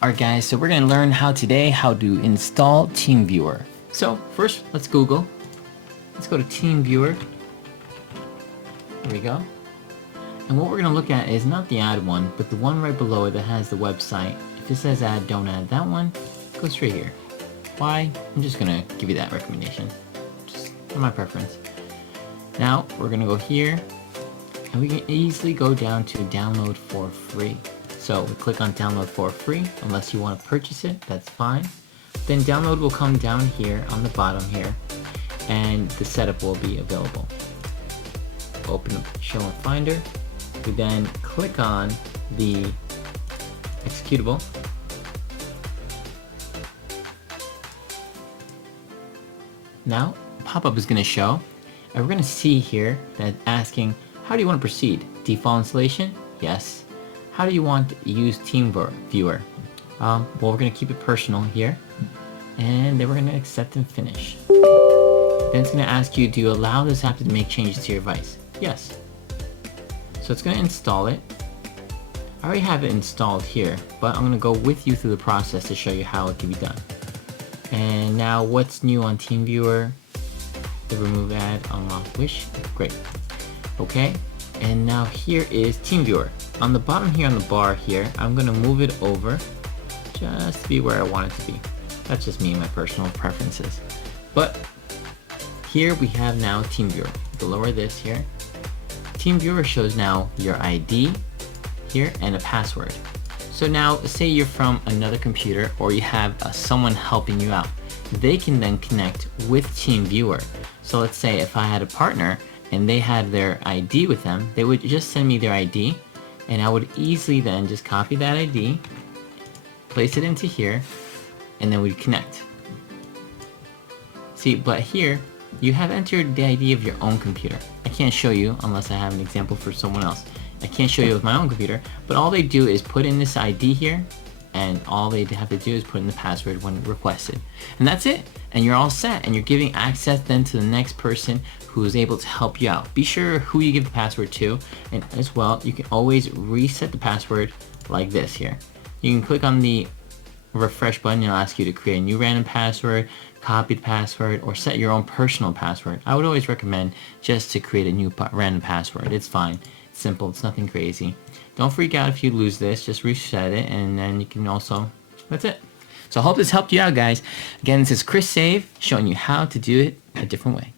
Alright guys, so we're going to learn how to install TeamViewer. So first, let's Google. Let's go to TeamViewer. There we go. And what we're going to look at is not the add one, but the one right below it that has the website. If it says add, don't add that one. Go straight here. Why? I'm just going to give you that recommendation. Just for my preference. Now, we're going to go here. And we can easily go down to download for free. So we click on download for free, unless you want to purchase it, that's fine. Then download will come down here on the bottom here, and the setup will be available. Open up Show in Finder. We then click on the executable. Now, a pop-up is going to show, and we're going to see here that asking, how do you want to proceed? Default installation? Yes. How do you want to use TeamViewer? Well, we're going to keep it personal here, and then we're going to accept and finish. Then it's going to ask you, do you allow this app to make changes to your device? Yes. So it's going to install it. I already have it installed here, but I'm going to go with you through the process to show you how it can be done. And now what's new on TeamViewer? The remove ad, unlock wish. Great. Okay. And now here is TeamViewer. On the bottom here on the bar here, I'm going to move it over just to be where I want it to be. That's just me and my personal preferences. But here we have now TeamViewer. To lower this here, TeamViewer shows now your ID here and a password. So now say you're from another computer or you have someone helping you out. They can then connect with TeamViewer. So let's say if I had a partner and they had their ID with them, they would just send me their ID, and I would easily then just copy that ID, place it into here, and then we'd connect. See, but here, you have entered the ID of your own computer. I can't show you unless I have an example for someone else. I can't show you with my own computer, but all they do is put in this ID here, and all they have to do is put in the password when requested. And that's it. And you're all set, and you're giving access then to the next person who is able to help you out. Be sure who you give the password to, and as well, you can always reset the password like this here. You can click on the refresh button. It'll ask you to create a new random password, copy the password, or set your own personal password. I would always recommend just to create a new random password. It's fine. It's simple. It's nothing crazy. Don't freak out if you lose this. Just reset it, and then you can also, that's it. So I hope this helped you out, guys. Again, this is Chris Save showing you how to do it a different way.